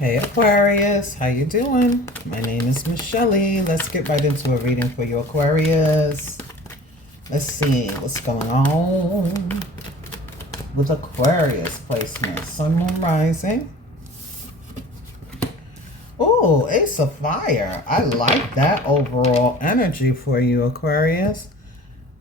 Hey Aquarius, how you doing? My name is Michelle. Let's get right into a reading for you, Aquarius. Let's see what's going on with Aquarius placement. Sun, Moon, Rising. Oh, Ace of Fire. I like that overall energy for you, Aquarius.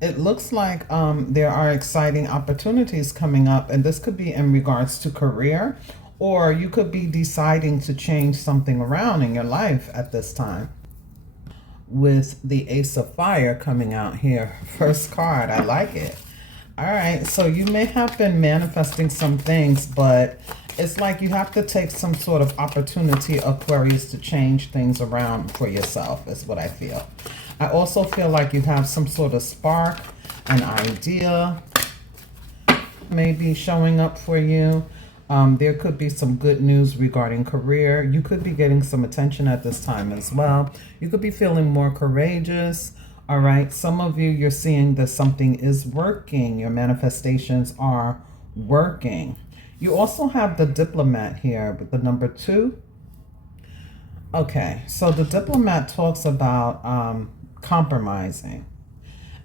It looks like there are exciting opportunities coming up, and this could be in regards to career, or you could be deciding to change something around in your life at this time. With the Ace of Fire coming out here, first card, I like it. All right, so you may have been manifesting some things, but it's like you have to take some sort of opportunity, Aquarius, to change things around for yourself, is what I feel. I also feel like you have some sort of spark, an idea maybe showing up for you. There could be some good news regarding career. You could be getting some attention at this time as well. You could be feeling more courageous. All right. Some of you, you're seeing that something is working. Your manifestations are working. You also have the diplomat here with the number 2. Okay. So the diplomat talks about compromising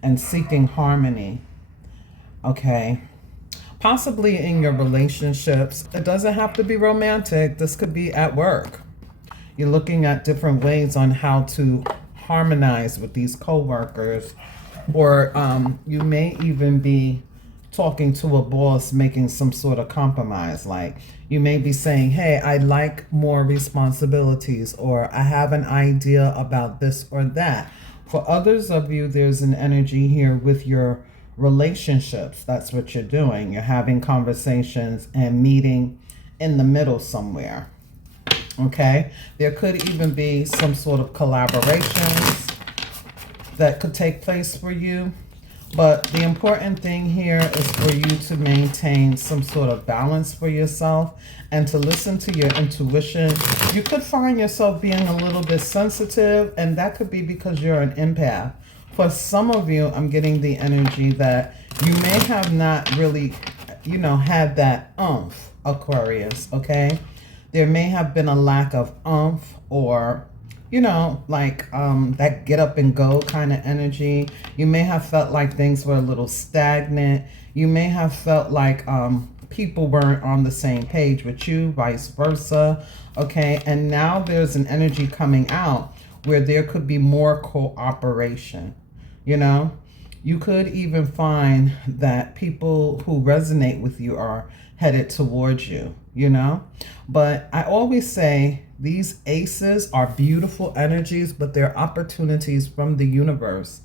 and seeking harmony. Okay. Possibly in your relationships. It doesn't have to be romantic. This could be at work. You're looking at different ways on how to harmonize with these co-workers, or you may even be talking to a boss, making some sort of compromise. Like you may be saying, hey, I'd like more responsibilities, or I have an idea about this or that. For others of you, there's an energy here with your relationships. That's what you're doing. You're having conversations and meeting in the middle somewhere. Okay, there could even be some sort of collaborations that could take place for you, but the important thing here is for you to maintain some sort of balance for yourself and to listen to your intuition. You could find yourself being a little bit sensitive, and that could be because you're an empath. For some of you, I'm getting the energy that you may have not really, had that oomph, Aquarius, okay? There may have been a lack of oomph, or, that get up and go kind of energy. You may have felt like things were a little stagnant. You may have felt like people weren't on the same page with you, vice versa, okay? And now there's an energy coming out where there could be more cooperation. You could even find that people who resonate with you are headed towards you, But I always say these aces are beautiful energies, but they're opportunities from the universe.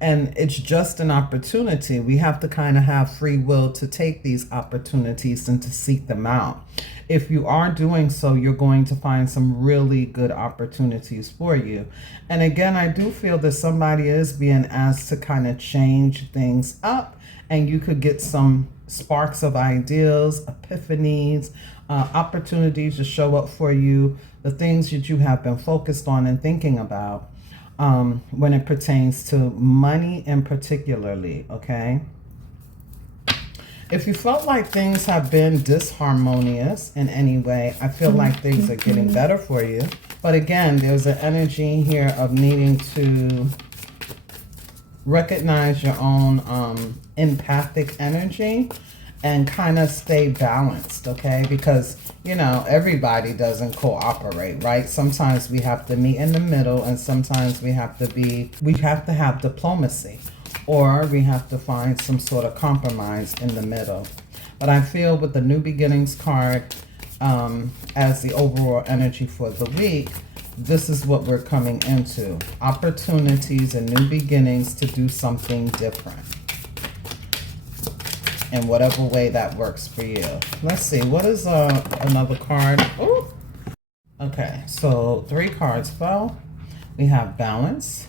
And it's just an opportunity. We have to kind of have free will to take these opportunities and to seek them out. If you are doing so, you're going to find some really good opportunities for you. And again, I do feel that somebody is being asked to kind of change things up, and you could get some sparks of ideas, epiphanies, opportunities to show up for you, the things that you have been focused on and thinking about. When it pertains to money in particularly, okay? If you felt like things have been disharmonious in any way, I feel like things are getting better for you. But again, there's an energy here of needing to recognize your own empathic energy and kind of stay balanced, okay? Because, everybody doesn't cooperate, right? Sometimes we have to meet in the middle, and sometimes we have to have diplomacy, or we have to find some sort of compromise in the middle. But I feel with the New Beginnings card as the overall energy for the week, this is what we're coming into. Opportunities and new beginnings to do something different, in whatever way that works for you. Let's see, what is another card? Ooh. Okay, so 3 cards fell. We have balance,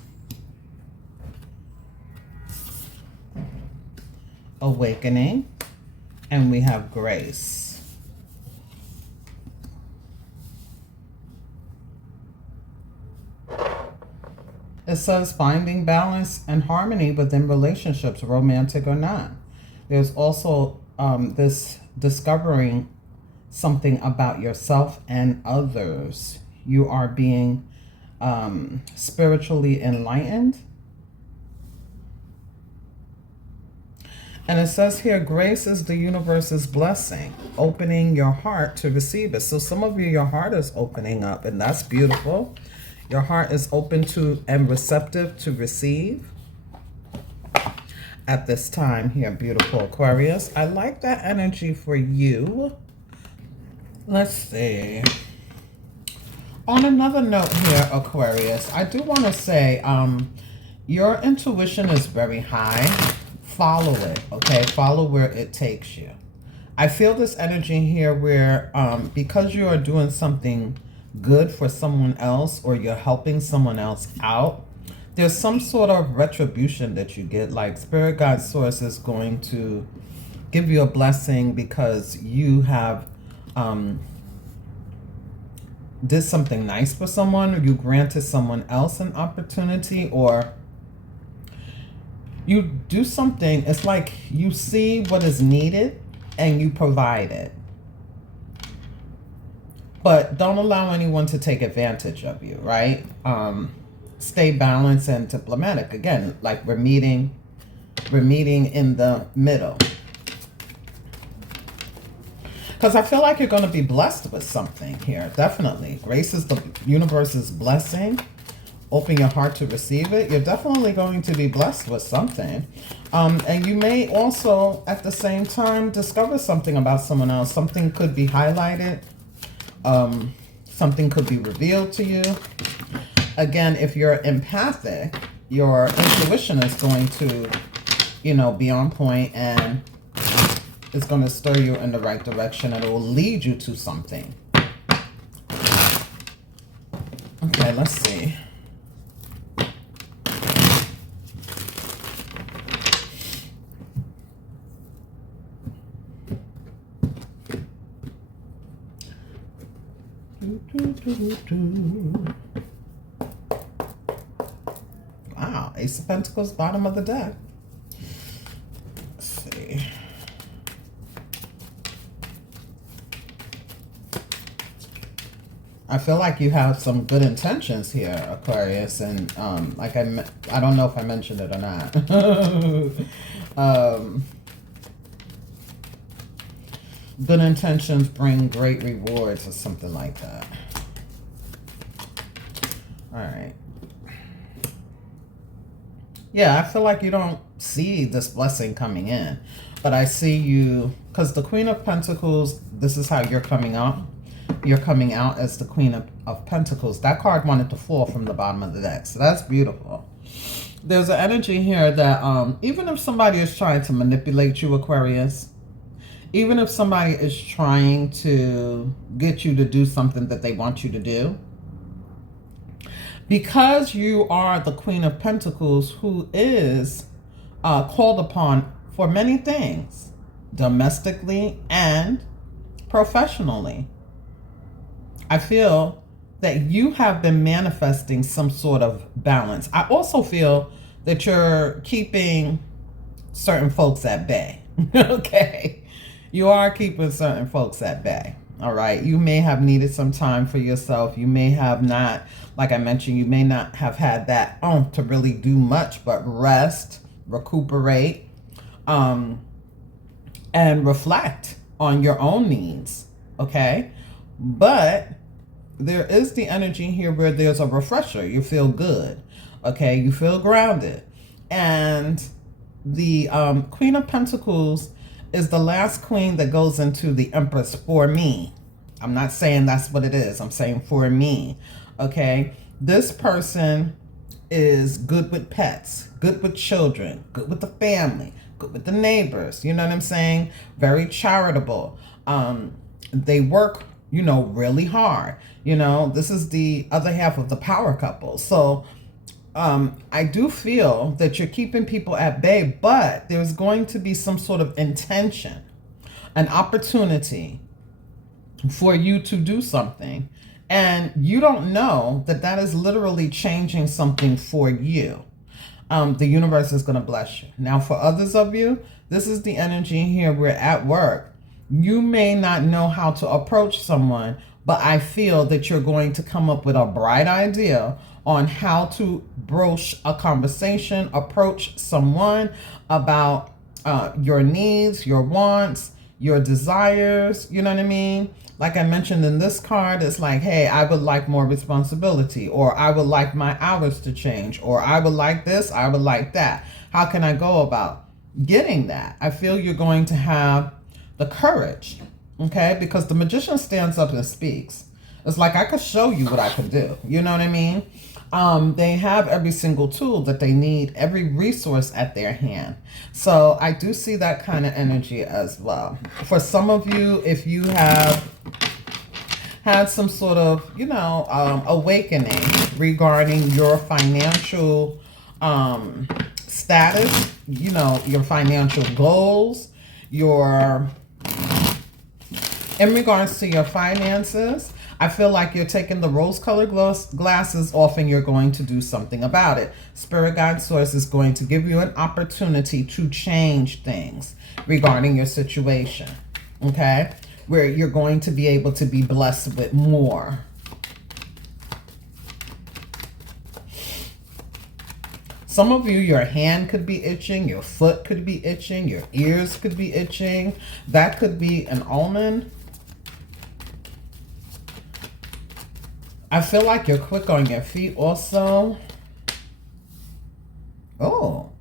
awakening, and we have grace. It says finding balance and harmony within relationships, romantic or not. There's also this discovering something about yourself and others. You are being spiritually enlightened. And it says here, grace is the universe's blessing, opening your heart to receive it. So some of you, your heart is opening up, and that's beautiful. Your heart is open to and receptive to receive at this time here, beautiful Aquarius. I like that energy for you. Let's see. On another note here, Aquarius, I do want to say your intuition is very high. Follow it, okay? Follow where it takes you. I feel this energy here where because you are doing something good for someone else, or you're helping someone else out, there's some sort of retribution that you get. Like Spirit Guide Source is going to give you a blessing because you have did something nice for someone, or you granted someone else an opportunity, or you do something. It's like you see what is needed and you provide it. But don't allow anyone to take advantage of you, right? Stay balanced and diplomatic. Again, like we're meeting in the middle. Because I feel like you're going to be blessed with something here. Definitely. Grace is the universe's blessing. Open your heart to receive it. You're definitely going to be blessed with something. And you may also, at the same time, discover something about someone else. Something could be highlighted. Something could be revealed to you. Again, if you're empathic, your intuition is going to, you know, be on point, and it's going to stir you in the right direction. It will lead you to something. Okay, let's see. Wow, Ace of Pentacles, bottom of the deck. Let's see. I feel like you have some good intentions here, Aquarius, and like I don't know if I mentioned it or not. Good intentions bring great rewards, or something like that. All right. Yeah, I feel like you don't see this blessing coming in, but I see you, because the Queen of Pentacles, this is how you're coming out. You're coming out as the Queen of Pentacles. That card wanted to fall from the bottom of the deck, so that's beautiful. There's an energy here that even if somebody is trying to manipulate you, Aquarius, even if somebody is trying to get you to do something that they want you to do, because you are the Queen of Pentacles, who is called upon for many things, domestically and professionally, I feel that you have been manifesting some sort of balance. I also feel that you're keeping certain folks at bay. Okay. You are keeping certain folks at bay. All right. You may have needed some time for yourself. You may have not, like I mentioned, you may not have had that to really do much but rest, recuperate, and reflect on your own needs. Okay. But there is the energy here where there's a refresher. You feel good. Okay. You feel grounded. And the Queen of Pentacles is the last queen that goes into the Empress for me. I'm not saying that's what it is. I'm saying for me. Okay. This person is good with pets, good with children, good with the family, good with the neighbors. You know what I'm saying? Very charitable. They work, you know, really hard. You know, this is the other half of the power couple. So I do feel that you're keeping people at bay, but there's going to be some sort of intention, an opportunity for you to do something. And you don't know that that is literally changing something for you. The universe is going to bless you. Now, for others of you, this is the energy here. We're at work. You may not know how to approach someone, but I feel that you're going to come up with a bright idea on how to broach a conversation, approach someone about your needs, your wants, your desires. You know what I mean? Like I mentioned in this card, it's like, hey, I would like more responsibility, or I would like my hours to change, or I would like this, I would like that. How can I go about getting that? I feel you're going to have the courage, okay? Because the magician stands up and speaks. It's like, I could show you what I could do. You know what I mean? They have every single tool that they need, every resource at their hand. So I do see that kind of energy as well. For some of you, if you have had some sort of, awakening regarding your financial status, your financial goals, in regards to your finances, I feel like you're taking the rose-colored glasses off and you're going to do something about it. Spirit Guide Source is going to give you an opportunity to change things regarding your situation, okay? Where you're going to be able to be blessed with more. Some of you, your hand could be itching, your foot could be itching, your ears could be itching. That could be an omen. I feel like you're quick on your feet also. Oh,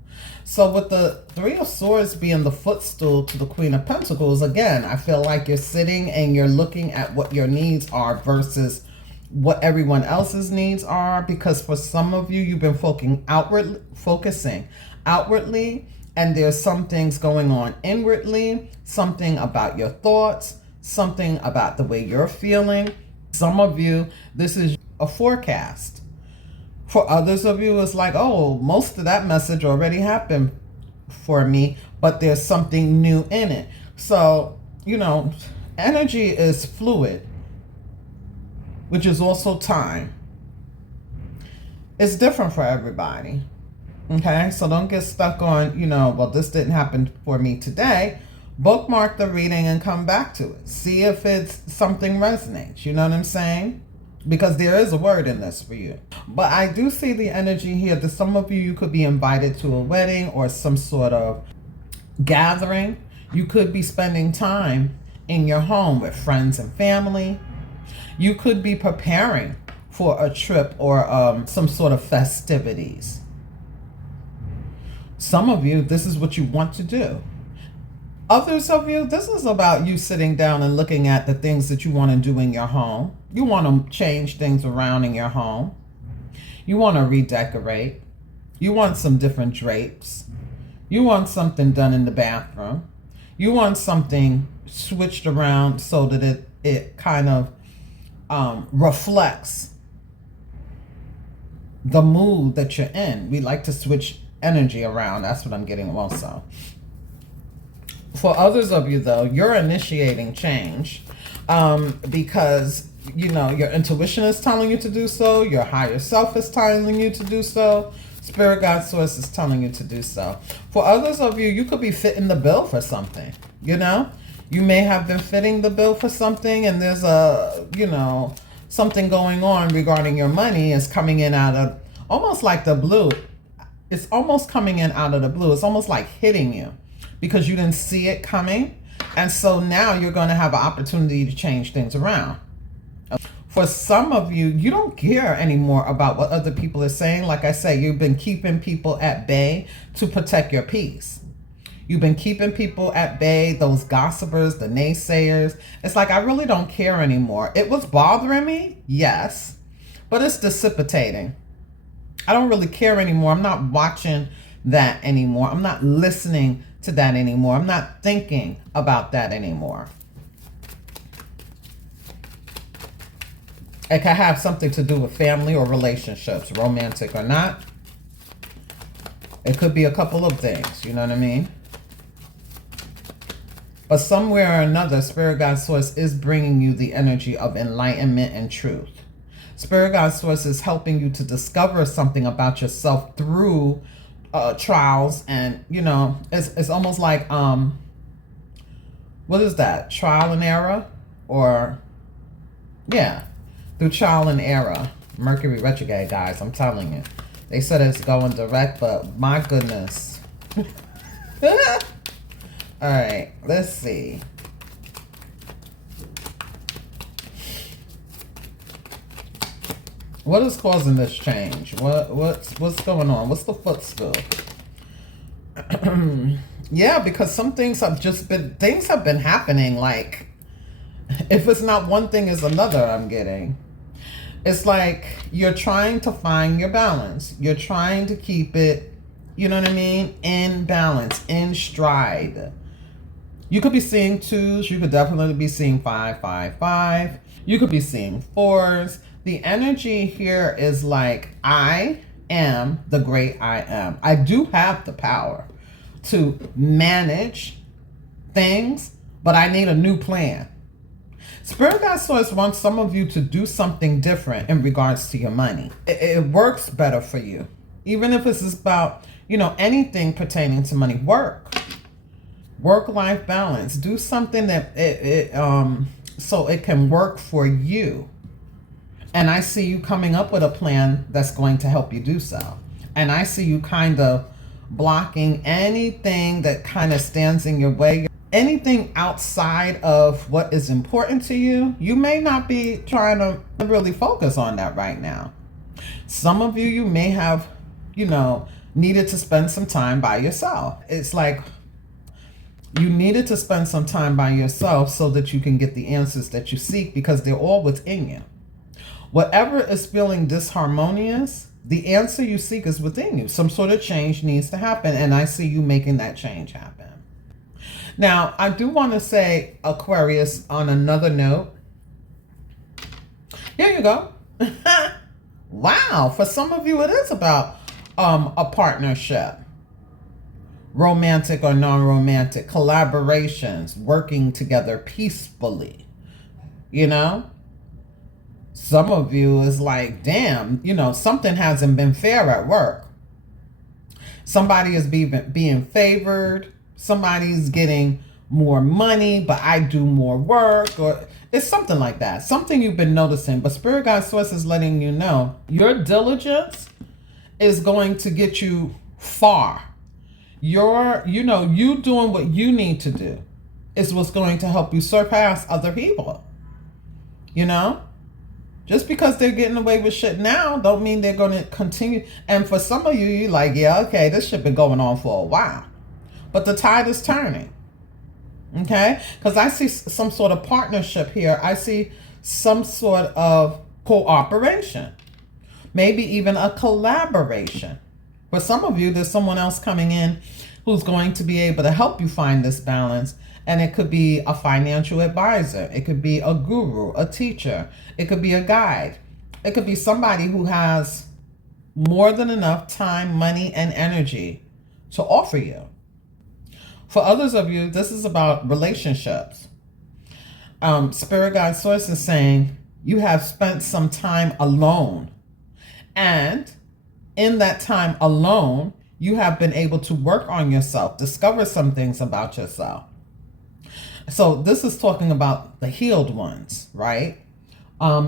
so with the Three of Swords being the footstool to the Queen of Pentacles, again, I feel like you're sitting and you're looking at what your needs are versus what everyone else's needs are. Because for some of you, you've been focusing outwardly, and there's some things going on inwardly, something about your thoughts, something about the way you're feeling. Some of you, this is a forecast. For others of you, it's like, oh, most of that message already happened for me, but there's something new in it. So, energy is fluid, which is also time. It's different for everybody. Okay, so don't get stuck on, well, this didn't happen for me today. Bookmark the reading and come back to it. See if it's something resonates. You know what I'm saying? Because there is a word in this for you. But I do see the energy here that some of you could be invited to a wedding or some sort of gathering. You could be spending time in your home with friends and family. You could be preparing for a trip or some sort of festivities. Some of you, this is what you want to do. Others of you, this is about you sitting down and looking at the things that you want to do in your home. You want to change things around in your home. You want to redecorate. You want some different drapes. You want something done in the bathroom. You want something switched around so that it kind of reflects the mood that you're in. We like to switch energy around. That's what I'm getting also. For others of you, though, you're initiating change because, your intuition is telling you to do so. Your higher self is telling you to do so. Spirit Guide Source is telling you to do so. For others of you, you could be fitting the bill for something, You may have been fitting the bill for something, and there's something going on regarding your money is coming in out of almost like the blue. It's almost coming in out of the blue. It's almost like hitting you, because you didn't see it coming. And so now you're going to have an opportunity to change things around. For some of you, you don't care anymore about what other people are saying. Like I say, you've been keeping people at bay to protect your peace. You've been keeping people at bay, those gossipers, the naysayers. It's like, I really don't care anymore. It was bothering me, yes, but it's dissipating. I don't really care anymore. I'm not watching that anymore. I'm not listening to that anymore. I'm not thinking about that anymore. It can have something to do with family or relationships, romantic or not. It could be a couple of things, you know what I mean? But somewhere or another, Spirit Guide Source is bringing you the energy of enlightenment and truth. Spirit Guide Source is helping you to discover something about yourself through trials, and it's almost like what is that? Trial and error? Or, yeah, through trial and error. Mercury retrograde, guys, I'm telling you. They said it's going direct, but my goodness. All right, let's see. What is causing this change? What's going on? What's the footstool? Yeah, because some things have been happening. Like, if it's not one thing, it's another. I'm getting. It's like you're trying to find your balance. You're trying to keep it, you know what I mean, in balance, in stride. You could be seeing 2s. You could definitely be seeing 5, 5, 5. You could be seeing 4s. The energy here is like, I am the great I am. I do have the power to manage things, but I need a new plan. Spirit Guide Source wants some of you to do something different in regards to your money. It works better for you. Even if it's about, you know, anything pertaining to money. Work-life balance. Do something that so it can work for you. And I see you coming up with a plan that's going to help you do so. And I see you kind of blocking anything that kind of stands in your way. Anything outside of what is important to you, you may not be trying to really focus on that right now. Some of you may have, you know, needed to spend some time by yourself. It's like you needed to spend some time by yourself so that you can get the answers that you seek, because they're all within you. Whatever is feeling disharmonious, the answer you seek is within you. Some sort of change needs to happen, and I see you making that change happen. Now, I do want to say, Aquarius, on another note, here you go. Wow, for some of you, it is about a partnership. Romantic or non-romantic, collaborations, working together peacefully, you know? Some of you is like, damn, you know, something hasn't been fair at work. Somebody is being favored. Somebody's getting more money, but I do more work. Or it's something like that. Something you've been noticing. But Spirit Guide Source is letting you know your diligence is going to get you far. You doing what you need to do is what's going to help you surpass other people. You know? Just because they're getting away with shit now don't mean they're going to continue. And for some of you, you're like, yeah, okay, this shit been going on for a while. But the tide is turning. Okay? Because I see some sort of partnership here. I see some sort of cooperation. Maybe even a collaboration. For some of you, there's someone else coming in who's going to be able to help you find this balance. And it could be a financial advisor. It could be a guru, a teacher. It could be a guide. It could be somebody who has more than enough time, money, and energy to offer you. For others of you, this is about relationships. Spirit Guide Source is saying you have spent some time alone. And in that time alone, you have been able to work on yourself, discover some things about yourself. So this is talking about the healed ones, right?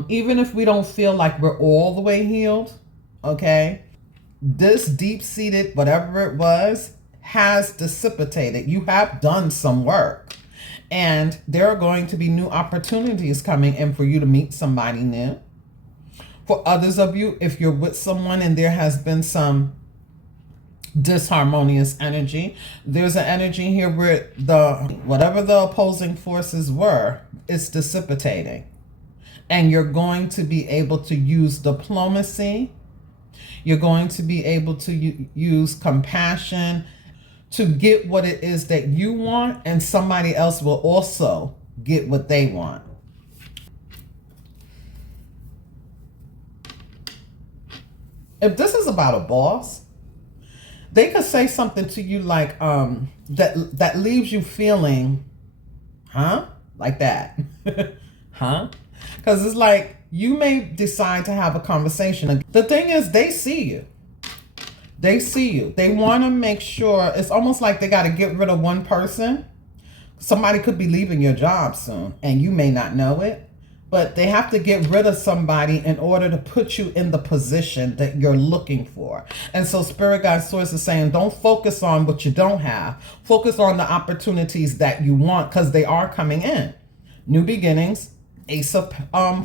Even if we don't feel like we're all the way healed, okay? This deep-seated, whatever it was, has dissipated. You have done some work. And there are going to be new opportunities coming in for you to meet somebody new. For others of you, if you're with someone and there has been some disharmonious energy, there's an energy here where whatever the opposing forces were, it's dissipating. And you're going to be able to use diplomacy. You're going to be able to use compassion to get what it is that you want, and somebody else will also get what they want. If this is about a boss, they could say something to you like that leaves you feeling, huh? Like that. Huh? Because it's like you may decide to have a conversation. The thing is, they see you. They see you. They want to make sure, it's almost like they got to get rid of one person. Somebody could be leaving your job soon and you may not know it, but they have to get rid of somebody in order to put you in the position that you're looking for. And so Spirit Guide Source is saying, don't focus on what you don't have. Focus on the opportunities that you want, because they are coming in. New beginnings, Ace of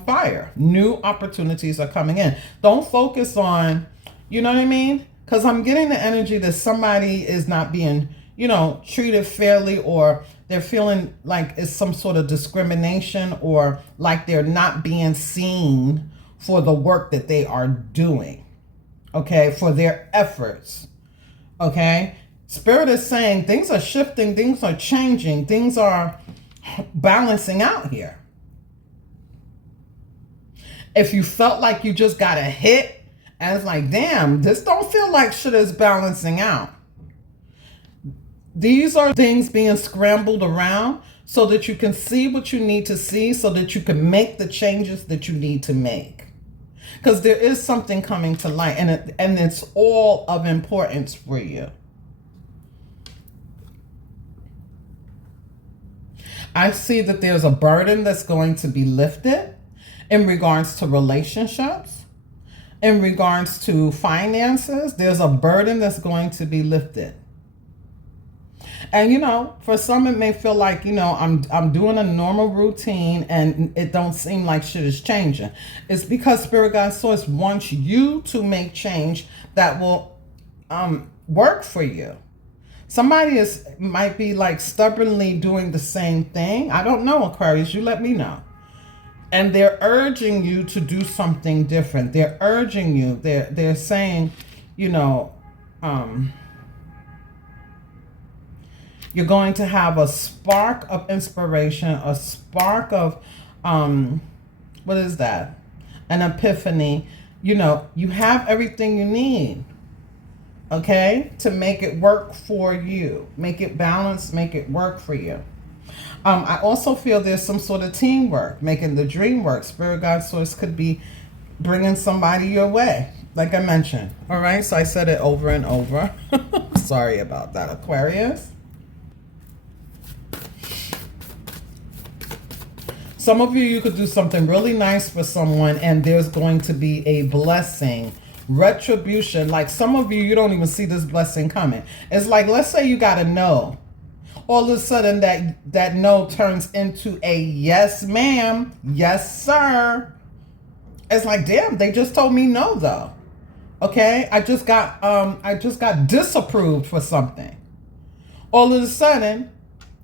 Fire. New opportunities are coming in. Don't focus on, you know what I mean? Because I'm getting the energy that somebody is not being, you know, treated fairly, or they're feeling like it's some sort of discrimination, or like they're not being seen for the work that they are doing, okay, for their efforts, okay? Spirit is saying things are shifting, things are changing, things are balancing out here. If you felt like you just got a hit, and it's like, damn, this don't feel like shit is balancing out. These are things being scrambled around so that you can see what you need to see, so that you can make the changes that you need to make. Because there is something coming to light, and it's all of importance for you. I see that there's a burden that's going to be lifted in regards to relationships, in regards to finances. There's a burden that's going to be lifted. And, you know, for some, it may feel like, you know, I'm doing a normal routine and it don't seem like shit is changing. It's because Spirit Guide Source wants you to make change that will work for you. Somebody might be like stubbornly doing the same thing. I don't know, Aquarius, you let me know. And they're urging you to do something different. They're urging you. They're saying, you know, you're going to have a spark of inspiration, a spark of, what is that? An epiphany. You know, you have everything you need, okay, to make it work for you. Make it balance, make it work for you. I also feel there's some sort of teamwork, making the dream work. Spirit Guide Source could be bringing somebody your way, like I mentioned. All right, so I said it over and over. Sorry about that, Aquarius. Some of you could do something really nice for someone, and there's going to be a blessing, retribution. Like some of you don't even see this blessing coming. It's like, let's say you got a no. All of a sudden that no turns into a yes, ma'am, yes, sir. It's like, damn, they just told me no, though. Okay, I just got disapproved for something. All of a sudden,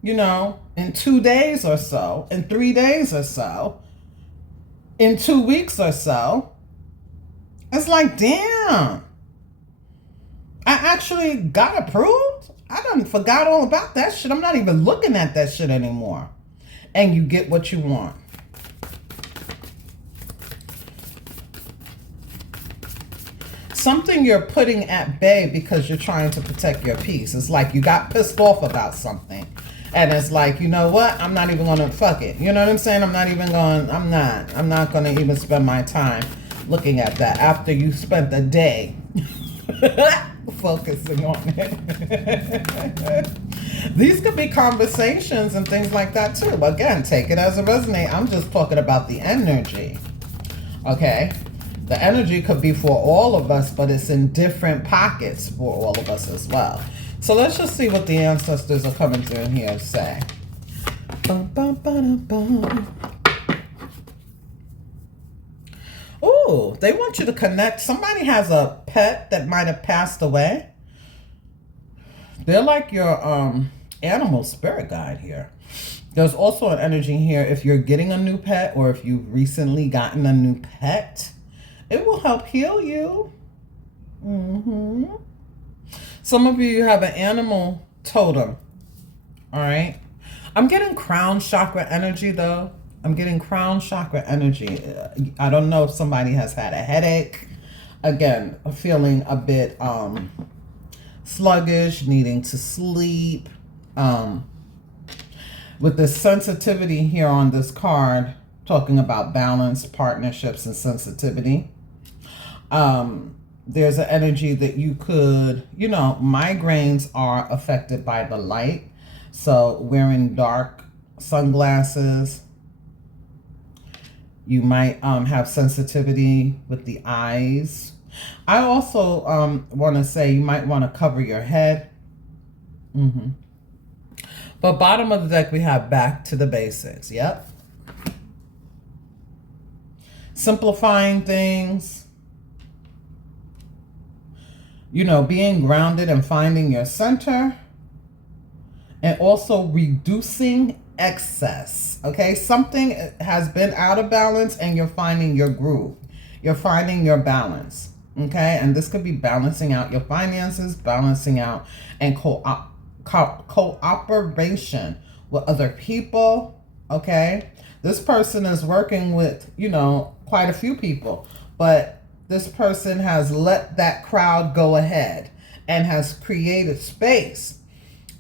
you know, in 2 days or so, in 3 days or so, in 2 weeks or so, it's like, damn, I actually got approved. I done forgot all about that shit. I'm not even looking at that shit anymore. And you get what you want. Something you're putting at bay because you're trying to protect your peace. It's like you got pissed off about something. And it's like, you know what? I'm not even going to fuck it. You know what I'm saying? I'm not going to even spend my time looking at that after you spent the day focusing on it. These could be conversations and things like that too. Again, take it as a resonate. I'm just talking about the energy. Okay? The energy could be for all of us, but it's in different pockets for all of us as well. So let's just see what the ancestors are coming through in here to say. Oh, they want you to connect. Somebody has a pet that might have passed away. They're like your animal spirit guide here. There's also an energy here if you're getting a new pet, or if you've recently gotten a new pet. It will help heal you. Some of you have an animal totem. All right. I'm getting crown chakra energy, though. I'm getting crown chakra energy. I don't know if somebody has had a headache. Again, feeling a bit sluggish, needing to sleep. With the sensitivity here on this card, talking about balance, partnerships, and sensitivity. There's an energy that you could, you know, migraines are affected by the light. So wearing dark sunglasses. You might have sensitivity with the eyes. I also want to say you might want to cover your head. But bottom of the deck, we have back to the basics. Yep. Simplifying things. You know, being grounded and finding your center. And also reducing excess. Okay, something has been out of balance and you're finding your groove. You're finding your balance. Okay, and this could be balancing out your finances, balancing out and cooperation with other people. Okay, this person is working with, you know, quite a few people, but this person has let that crowd go ahead and has created space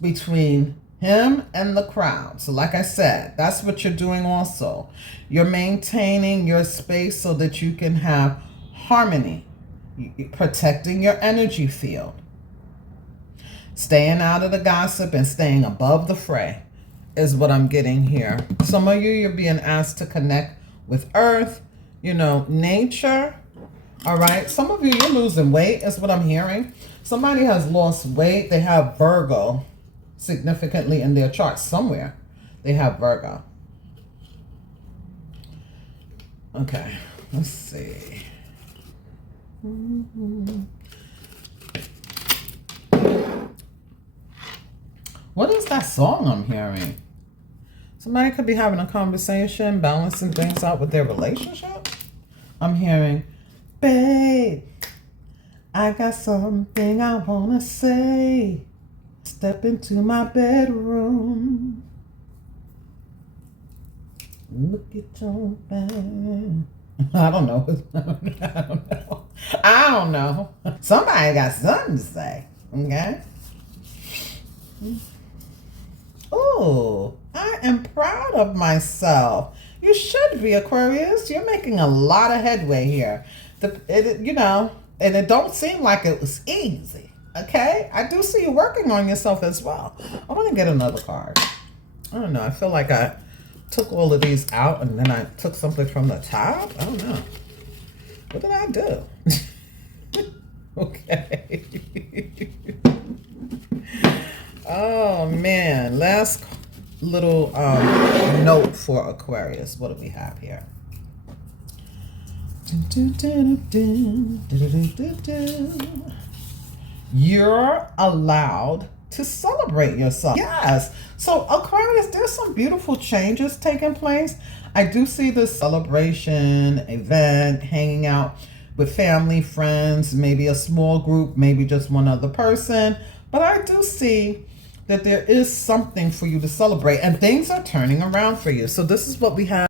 between him and the crowd. So like I said, that's what you're doing also. You're maintaining your space so that you can have harmony, protecting your energy field, staying out of the gossip and staying above the fray is what I'm getting here. Some of you, you're being asked to connect with earth, you know, nature. All right. Some of you, you're losing weight is what I'm hearing. Somebody has lost weight. They have Virgo significantly in their chart somewhere. They have Virgo. Okay. Let's see. What is that song I'm hearing? Somebody could be having a conversation, balancing things out with their relationship. I'm hearing, babe, I got something I want to say. Step into my bedroom. Look at your back. I don't know. I don't know. Somebody got something to say. Okay. Oh, I am proud of myself. You should be, Aquarius. You're making a lot of headway here. You know, and it don't seem like it was easy. Okay, I do see you working on yourself as well. I want to get another card. I don't know. I feel like I took all of these out and then I took something from the top. I don't know. What did I do? Okay. Oh, man. Last little note for Aquarius. What do we have here? You're allowed to celebrate yourself. Yes. So Aquarius, there's some beautiful changes taking place. I do see this celebration, event, hanging out with family, friends, maybe a small group, maybe just one other person. But I do see that there is something for you to celebrate and things are turning around for you. So this is what we have.